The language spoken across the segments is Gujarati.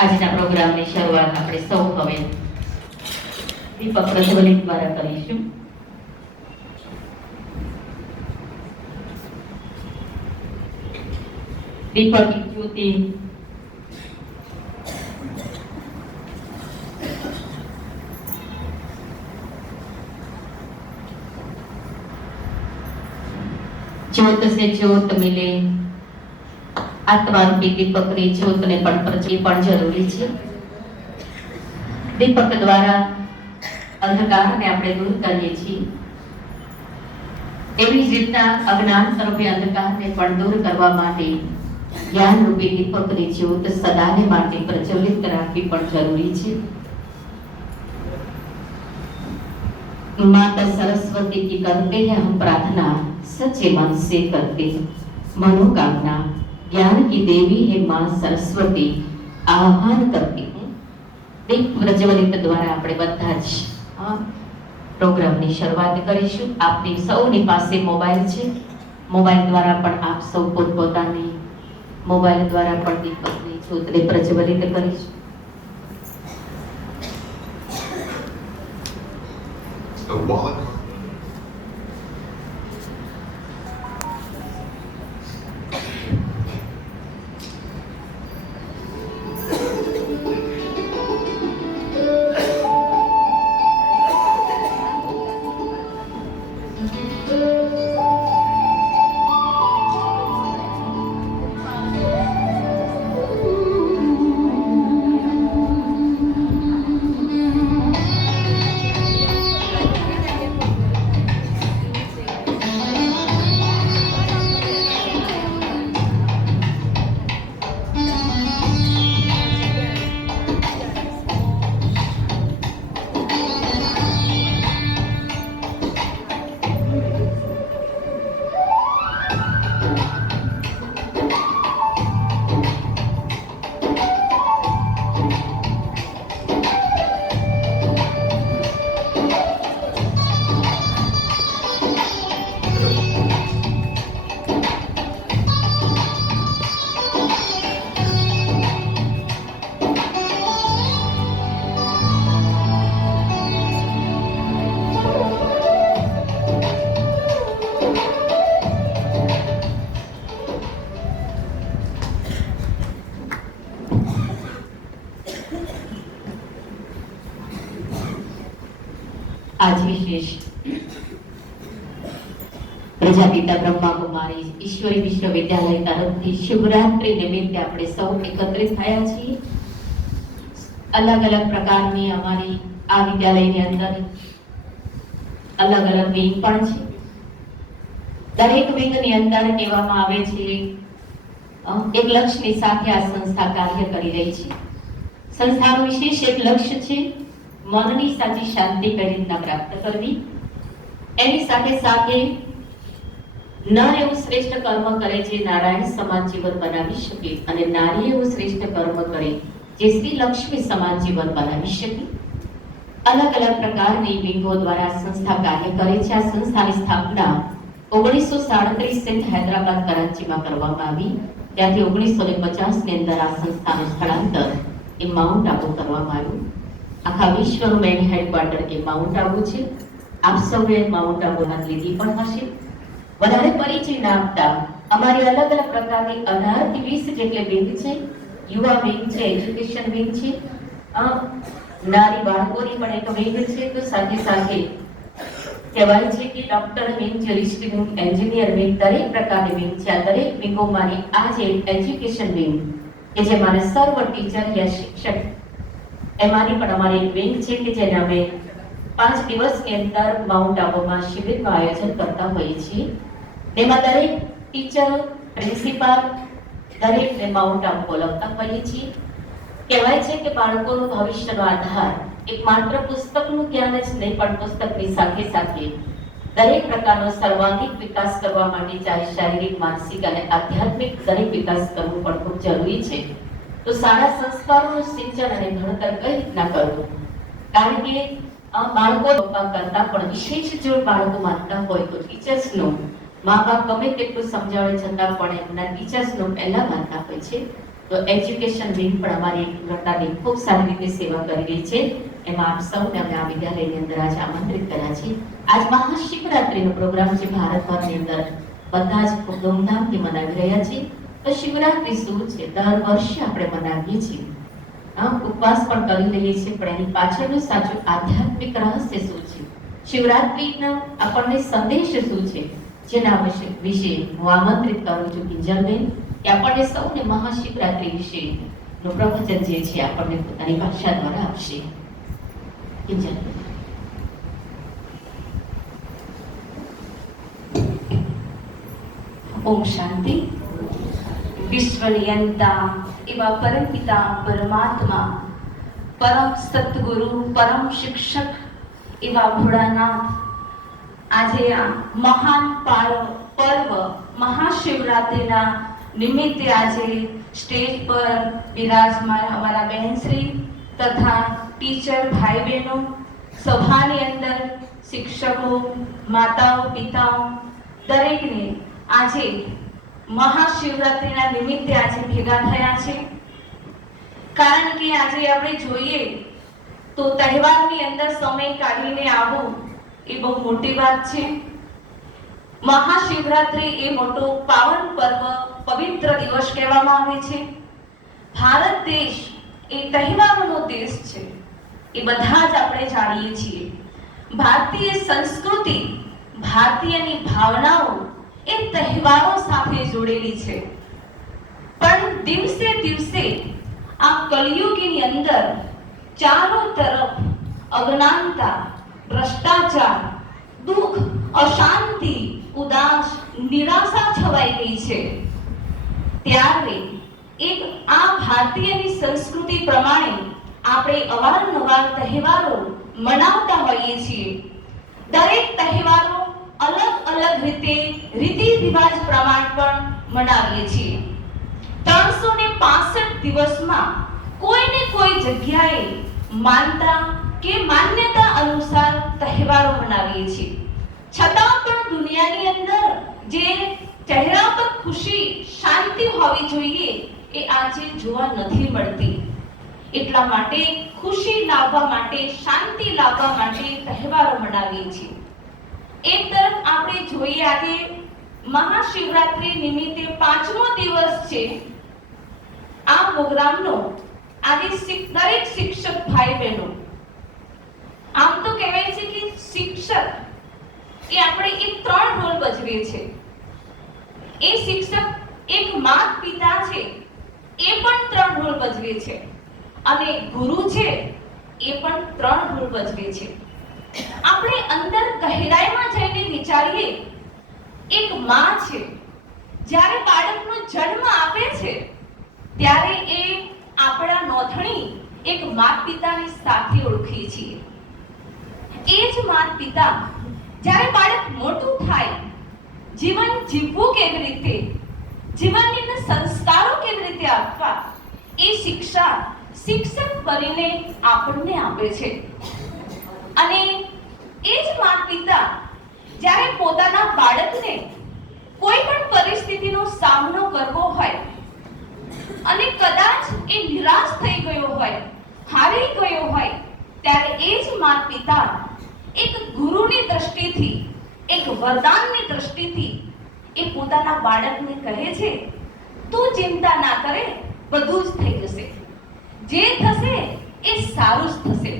આજના પ્રોગ્રામની શરૂઆત આપણે સૌ હવે દીપક પ્રજ્વલિત દ્વારા કરીશું. દીપક જ્યોતિ ज्योत से ज्योत मिले आत्मा रूपी दीपक नी ज्योत ने पण प्रज्वलित पण जरूरी है. दीपक द्वारा अंधकार ने આપણે દૂર કરીએ છીએ. એવી જ રીતના અજ્ઞાન સ્વરૂપે અંધકારને પણ દૂર કરવા માટે જ્ઞાન રૂપી દીપકની જ્યોત સદાને માટે પ્રજ્વલિત રાખવી પણ જરૂરી છે. माता सरस्वती की करते हैं हम प्रार्थना, सच्चे मन से करते हैं मनोकामना. ज्ञान की देवी है मां सरस्वती, आह्वान करती हूँ. દીપ પ્રજ્વલિત દ્વારા આપણે બધા જ પ્રોગ્રામની શરૂઆત કરીશું. આપની સૌની પાસે મોબાઈલ છે. મોબાઈલ દ્વારા પણ આપ સૌ પોતપોતાની મોબાઈલ દ્વારા પણ દીપકની જ્યોતને પ્રજ્વલિત કરીશું. A wallet. आज विशेष प्रजापिता ब्रह्मा कुमारी ईश्वरी विश्वविद्यालय तरफथी शिवरात्रि निमित्ते આપણે સૌ એકત્રિત થયા છીએ. અલગ અલગ પ્રકારની અમારી આ વિદ્યાલયની અંદર અલગ અલગ વિંગ પણ છે. દરેક વિંગની અંદર કહેવામાં આવે છે એક લક્ષ્યની સાથે આ સંસ્થા કાર્ય કરી રહી છે. સંસ્થાનું વિશેષ એક લક્ષ્ય છે મનની સાચી શાંતિ કઈ રીતના પ્રાપ્ત કરવી. એની સાથે સાથે નર એવું શ્રેષ્ઠ કર્મ કરે જે નારાયણ સમાન જીવન બનાવી શકે અને નારી એવું શ્રેષ્ઠ કર્મ કરે જે શ્રી લક્ષ્મી સમાન જીવન બનાવી શકે. અલગ અલગ પ્રકારની વિંગો દ્વારા સંસ્થા કાર્ય કરે છે. આ સંસ્થાની સ્થાપના 1937 હૈદરાબાદ કરાચીમાં કરવામાં આવી. ત્યાંથી 1950 ની અંદર આ સંસ્થાનું સ્થળાંતર એ માઉન્ટ આબુ કરવામાં આવ્યું. આખા વિશ્વનું મેઇન હેડક્વાર્ટર એ માઉન્ટ આબુ છે. આપ સૌએ માઉન્ટ આબુના લીધી પણ હશે. વધારે પરિચય ના આપતા અમારી અલગ અલગ પ્રકારની 18 થી 20 જેટલી વિંગ છે. યુવા વિંગ છે, એજ્યુકેશન વિંગ છે, નારી બાળકોની પણ એક વિંગ છે. તો સાથે સાથે કહેવાય છે કે doctor wing, jurist wing, engineer wing, દરેક પ્રકારની વિંગ છે. આ દરેક વિંગોમાંની આ જે એજ્યુકેશન વિંગ કે જે મારે સર્વ ટીચર યા શિક્ષક એમાંની પણ અમારી એક વિંગ છે કે જેને અમે 5 દિવસની અંદર માઉન્ટ આબુમાં શિબિરનું આયોજન કરતા હોઈએ છીએ. તેમાં દરેક ટીચર, પ્રિન્સિપાલ દરેકને માઉન્ટ આબુ બોલાવતા હોઈએ છીએ. કહેવાય છે કે બાળકોનું ભવિષ્યનો આધાર એક માત્ર પુસ્તકનું જ્ઞાન જ નહીં પણ પુસ્તકની સાથે સાથે દરેક પ્રકારનો સર્વાંગીક વિકાસ કરવા માટે ચાહે શારીરિક, માનસિક અને આધ્યાત્મિક દરેક વિકાસ કરવું પણ ખૂબ જરૂરી છે. તો સારા સંસ્કારોનું સિંચન અને ઘડતર કઈ રીતના કરવું? કારણ કે બાળકો કરતા પણ વિશેષ જો બાળકો માનતા હોય તો ટીચર્સનું મા બાપ ગમે તેટલું સમજાવે છતાં પણ એમના ટીચર્સનું પહેલા માનતા હોય છે. તો એજ્યુકેશન વિંગ પણ અમારી ગટાની ખૂબ સારી રીતે સેવા કરી રહી છે. એમાં આપ સૌને અમે આ વિદ્યાલયની અંદર આજે આમંત્રિત કર્યા છીએ. આજ મહાશિવરાત્રીનો પ્રોગ્રામ છે ભારતભરની અંદર બધા જ ખૂબ ધૂમધામથી મનાવી રહ્યા છીએ. તો શિવરાત્રી શું છે? દર વર્ષે આપણે મનાવીએ છીએ, ઉપવાસ પણ કરી લઈએ છીએ, પણ એની પાછળનું સાચું આધ્યાત્મિક રહસ્ય શું છે, શિવરાત્રીનો આપણને સંદેશ શું છે, જેના વિશે હું આમંત્રિત કરું છું કિંજલબેન કે આપણને સૌને મહાશિવરાત્રી વિશે નું પ્રવચન જે છે આપણને પોતાની ભાષા દ્વારા આપશે. કિંજલ. ઓમ શાંતિ. વિશ્વનિયંતા એવા પરમપિતા પરમાત્મા, પરમ સતગુરુ, પરમ શિક્ષક એવા ભોળાનાથ આજે આ મહાન પર્વ મહાશિવરાત્રિના નિમિત્તે આજે સ્ટેજ પર બિરાજમાન અમારા બહેનશ્રી તથા ટીચર ભાઈ બહેનો, સભાની અંદર શિક્ષકો, માતાઓ, પિતાઓ દરેકને આજે મહાશિવરાત્રિના નિમિત્તે આજે ભેગા થયા છે. કારણ કે આજે આપણે જોઈએ તો તહેવારની અંદર સમય કાઢીને આવવું એ બહુ મોટી વાત છે. મહાશિવરાત્રી એ મોટો પાવન પર્વ, પવિત્ર દિવસ કહેવામાં આવે છે. ભારત દેશ એ તહેવારોનો દેશ છે, એ બધા જ આપણે જાણીએ છીએ. ભારતીય સંસ્કૃતિ, ભારતીયની ભાવનાઓ એ તહેવારો સાથે જોડેલી છે. પણ દિવસે દિવસે આ કલિયુગની અંદર ચારો તરફ અજ્ઞાનતા, ભ્રષ્ટાચાર, દુઃખ, અશાંતિ, ઉદાસ, નિરાશા છવાઈ ગઈ છે. ત્યારે એક આ ભારતીયની સંસ્કૃતિ પ્રમાણે આપણે અવારનવાર તહેવારો મનાવતા હોઈએ છીએ. દરેક તહેવારો અલગ અલગ રીતે રીતિ રિવાજ પ્રમાણે પણ મનાવીએ છીએ. 365 દિવસમાં કોઈ ને કોઈ જગ્યાએ માનતા કે માન્યતા અનુસાર તહેવારો મનાવીએ છીએ. છતાં પણ દુનિયાની અંદર જે ચહેરા પર ખુશી, શાંતિ હોવી જોઈએ એ આજે જોવા નથી મળતી. એટલા માટે ખુશી લાવવા માટે, શાંતિ લાવવા માટે તહેવારો મનાવીએ છીએ. એક તરફ આપણે જોઈએ આજે મહાશિવરાત્રી નિમિત્તે 5મો દિવસ છે આ પ્રોગ્રામનો. આજે દરેક શિક્ષક ભાઈ બહેનો, આમ તો કહેવાય છે કે શિક્ષક એ આપણે એક 3 રોલ ભજવે છે. એ શિક્ષક એક માતા પિતા છે, એ પણ 3 રોલ ભજવે છે, અને ગુરુ છે એ પણ 3 રોલ ભજવે છે. આપણે અંદર ગહેરાઈમાં જઈને વિચારીએ, એક માં છે, જ્યારે બાળકનો જન્મ આપે છે ત્યારે એ આપણા નોંધણી એક માતા પિતાની સાથે ઓળખીએ છીએ. એ જ માતા પિતા જ્યારે બાળક મોટું થાય, જીવન જીવવું કેવી રીતે, જીવનની અંદર સંસ્કારો કેવી રીતે આપવા, એ શિક્ષા શિક્ષક બનીને આપણને આપે છે. અને એ જ માતા પિતા જ્યારે પોતાના બાળકને કોઈ પણ પરિસ્થિતિનો સામનો કરવો હોય અને કદાચ એ નિરાશ થઈ ગયો હોય, હારી ગયો હોય, ત્યારે એ જ માતા પિતા એક ગુરુની દ્રષ્ટિથી, એક વરદાનની દ્રષ્ટિથી એ પોતાના બાળકને કહે છે, તું ચિંતા ના કરે, બધું જ થઈ જશે, જે થશે એ સારું જ થશે.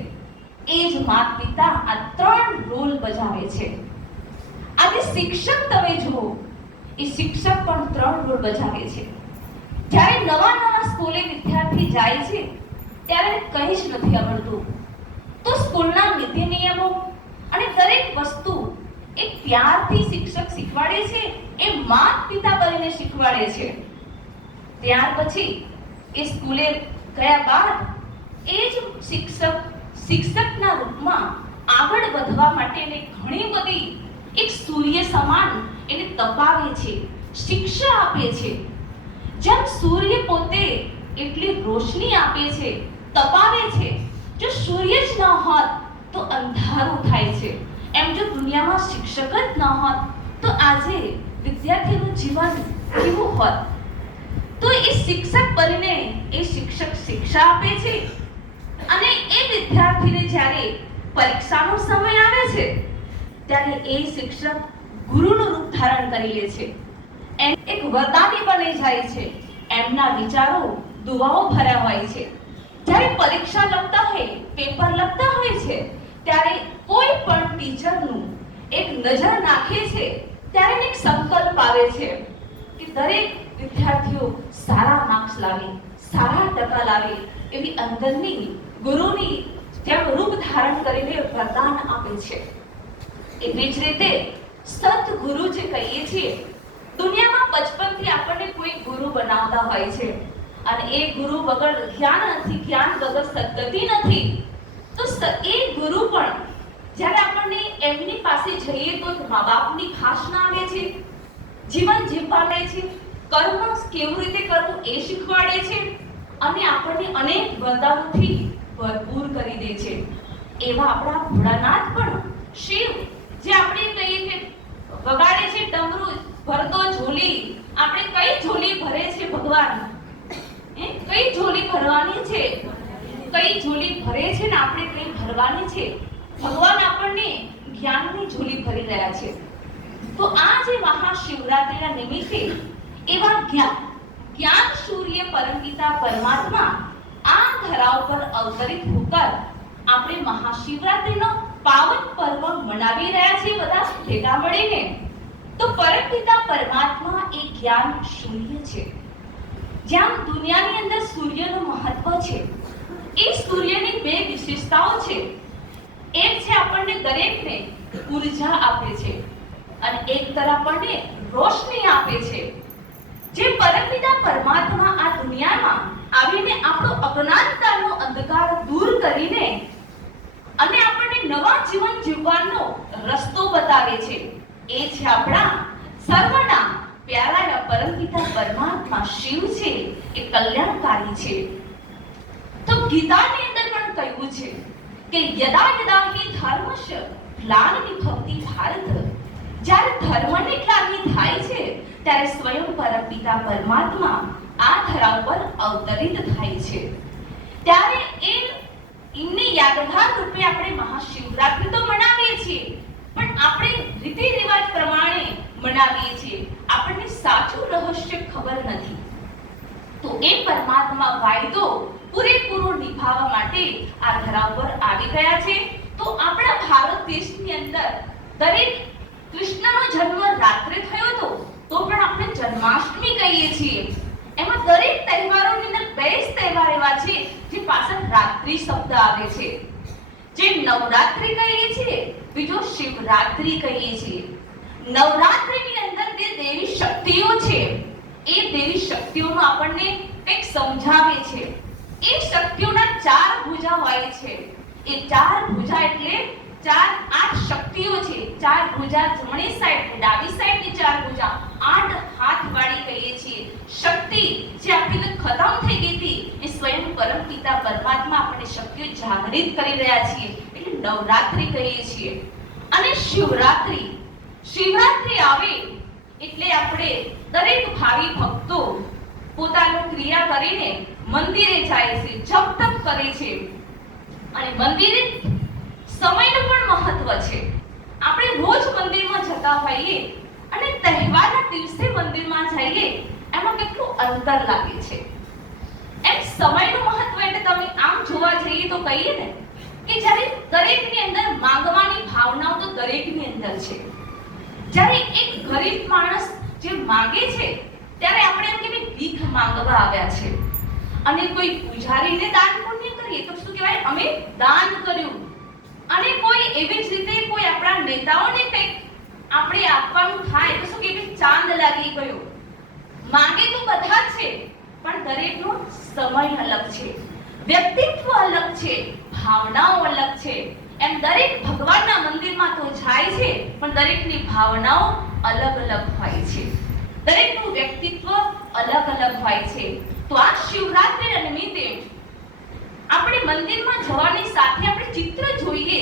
એ જ માતા પિતા આ 3 રોલ બજાવે છે. આજે શિક્ષક તમે જુઓ, એ શિક્ષક પણ 3 રોલ બજાવે છે. જ્યારે નવા સ્કૂલે વિદ્યાર્થી જાય છે ત્યારે કંઈ જ નથી આવડતું, તો સ્કૂલના નીતિ નિયમો અને દરેક વસ્તુ એ ત્યારથી શિક્ષક શીખવાડે છે, એ માતા પિતા બનીને શીખવાડે છે. ત્યાર પછી એ સ્કૂલે ગયા બાદ એ જ શિક્ષકના રૂપમાં આગળ વધવા માટે ઘણી બધી એક સૂર્ય સમાન એને તપાવે છે, શિક્ષા આપે છે. જેમ સૂર્ય પોતે એટલી રોશની આપે છે, તપાવે છે, જો સૂર્ય જ ન હોત તો અંધારું થાય છે. એમ જો દુનિયામાં શિક્ષક જ ન હોત તો આજે વિદ્યાર્થીનું જીવન કેવું હોત? તો એ શિક્ષક બનીને એ શિક્ષક શિક્ષા આપે છે અને એ વિદ્યાર્થીને જ્યારે પરીક્ષાનો સમય આવે છે ત્યારે એ શિક્ષક ગુરુનું રૂપ ધારણ કરી લે છે, એક વરદાની બની જાય છે. એમના વિચારો દુઆઓ ભર્યા હોય છે. જ્યારે પરીક્ષા લખતા હોય, પેપર લખતા હોય છે, ત્યારે કોઈ પણ ટીચરનું એક નજર નાખે છે ત્યારે એક સંકલ્પ આવે છે કે દરેક વિદ્યાર્થીઓ સારા માર્ક્સ લાવે, સારા ટકા લાવે, એવી અંદરની ગુરુની જેમ રૂપ ધારણ કરીને વરદાન આપે છે. એવી જ રીતે સદગુરુ જે કહીએ છીએ, દુનિયામાં બચપનથી આપણને કોઈ ગુરુ બનાવતા હોય છે અને એ ગુરુ વગર જ્ઞાન નથી, જ્ઞાન વગર સદગતિ નથી. તો એ ગુરુ પણ જ્યારે આપણને એમની પાસે જઈએ તો મા બાપની ભાષા આવે છે, જીવન જીવવાડે છે, કર્મ કેવી રીતે કરવું એ શીખવાડે છે અને આપણને અનેક વરદાનોથી ભરપૂર કરી દે છે. એવા આપણા ભોળાનાથ પણ શિવ, જે આપણે કહીએ કે વગાડે છે ડમરૂ, ભરતો ઝોલી, આપણે કઈ ઝોલી ભરે છે ભગવાન? કઈ ઝોલી ભરવાની છે? કઈ ઝોલી ભરે છે ને આપણે કઈ ભરવાની છે? ભગવાન આપણને જ્ઞાનની ઝોલી ભરી રહ્યા છે. તો આ જે મહાશિવરાત્રિના નિમિત્તે એવા જ્ઞાન સૂર્ય પરમપિતા પરમાત્મા આ ધરા ઉપર અવતરિત હોકર આપણે મહાશિવરાત્રિનો પાવન પર્વ મનાવી રહ્યા છીએ બધા ભેગા મળીને. તો પરમપિતા પરમાત્મા એ જ્ઞાન સૂર્ય છે. જેમ દુનિયાની અંદર સૂર્યનું મહત્વ છે, એ સૂર્યની બે વિશેષતાઓ છે. એક છે આપણને દરેકને ઉર્જા આપે છે અને એક તરફ આપણને રોશની આપે છે. જે પરમપિતા પરમાત્મા આ દુનિયામાં આવીને આપણો અજ્ઞાનતાનો અંધકાર દૂર કરીને અને આપણને નવા જીવન જીવવાનો રસ્તો બતાવે છે, એ છે આપણા સર્વના પ્યારા પરમપિતા પરમાત્મા શિવ છે. એ કલ્યાણકારી છે. તો ગીતાની અંદર પણ કહ્યું છે કે યદા યદા હિ ધર્મસ્ય ગ્લાનિર્ભવતિ ભારત, જ્યારે ધર્મની ગ્લાનિ થાય છે ત્યારે સ્વયં પરમપિતા પરમાત્મા આ ધરા પર અવતરિત થાય છે. ત્યારે એમની યાદગાર રૂપે આપણે મહાશિવરાત્રિ તો મનાવીએ છીએ, પણ આપણે રીતિ રિવાજ પ્રમાણે મનાવીએ છીએ. આપણને સાચું રહસ્ય ખબર નથી. તો એ પરમાત્મા વાયદો પૂરેપૂરો નિભાવવા માટે આ ધરા પર આવી ગયા છે. તો આપણા ભારત દેશની અંદર દરેક કૃષ્ણનો જન્મ રાત્રે થયો હતો, તો પણ આપણે જન્માષ્ટમી કહીએ છીએ. એમાં દરેક તહેવારોની અંદર બે જ તહેવાર એવા છે જે પાછળ રાત્રિ શબ્દ આવે છે. જે નવરાત્રિ કહીએ છીએ, બીજો શિવરાત્રિ કહીએ છીએ. નવરાત્રિની અંદર જે દેવી શક્તિઓ છે, એ દેવી શક્તિઓનું આપણને કંઈક સમજાવે છે. એ શક્તિઓના ચાર ભુજા હોય છે. એ ચાર ભુજા એટલે ચાર આઠ શક્તિઓ છે. ચાર ભુજા જમણી સાઈડ, ડાબી સાઈડની ચાર ભુજા, આઠ હાથ વાળી કહીએ છીએ. શક્તિ જે આપણી ખતમ થઈ ગઈ હતી, એ સ્વયં પરમપિતા પરમાત્મા આપણને શક્તિઓ જાગૃત કરી રહ્યા છીએ, એટલે નવરાત્રિ કહીએ છીએ. અને શિવરાત્રિ, શિવરાત્રિ આવે એટલે આપણે દરેક ભાવિ ભક્તો પોતાનું ક્રિયા કરીને મંદિરે જાય છે, જપ તપ કરે છે. અને મંદિરે સમયનું પણ મહત્વ છે. આપણે રોજ મંદિરમાં જતા હોઈએ અને તહેવારના દિવસે મંદિરમાં જઈએ, એમાં કેટલું અંતર લાગે છે. એમ સમયનું મહત્વ એટલે તમે આમ જોવા જઈએ તો કહીએ ને કે જ્યારે દરેકની અંદર માંગવાની ભાવનાઓ તો દરેકની અંદર છે. જ્યારે એક ગરીબ માણસ જે માંગે છે ત્યારે આપણે એમ કે ભીખ માંગવા આવ્યા છે, અને કોઈ પૂજારીને દાન પુણ્ય કરીએ તો શું કહેવાય, અમે દાન કર્યું. અને કોઈ એવી જ રીતે કોઈ આપણા નેતાઓને કંઈક આપણે આપવાનું થાય તો શું કે ચાંદ લાગી ગયો. માંગે તો બધા જ છે, પણ દરેકનો સમય અલગ છે, વ્યક્તિત્વ અલગ છે, ભાવનાઓ અલગ છે. એમ દરેક ભગવાનના મંદિરમાં તો જાય છે, પણ દરેકની ભાવનાઓ અલગ અલગ હોય છે, દરેકનું વ્યક્તિત્વ અલગ અલગ હોય છે. તો આ શિવરાત્રિના નિમિત્તે આપણે મંદિરમાં જવાની સાથે આપણે ચિત્ર જોઈએ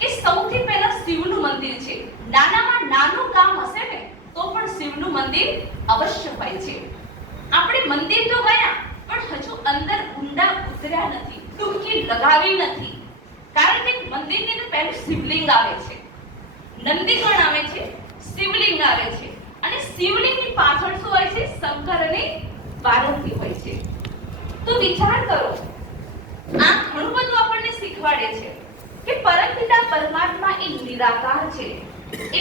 કે સૌથી પહેલા શિવનું મંદિર છે. નાનામાં નાનું ગામ હશે ને તો પણ શિવનું મંદિર અવશ્ય હોય છે. આપણે મંદિર તો ગયા, લગાવી નથી, કારણ કે મંદિરની અંદર પહેલું શિવલિંગ આવે છે, નંદીગણ આવે છે, શિવલિંગ આવે છે, અને શિવલિંગની પાછળ શું હોય છે? શંકર અને પાર્વતી હોય છે. તો વિચાર કરો, આ ઘણું બધું આપણને શીખવાડે છે કે પરમપિતા પરમાત્મા એ નિરાકાર છે, એ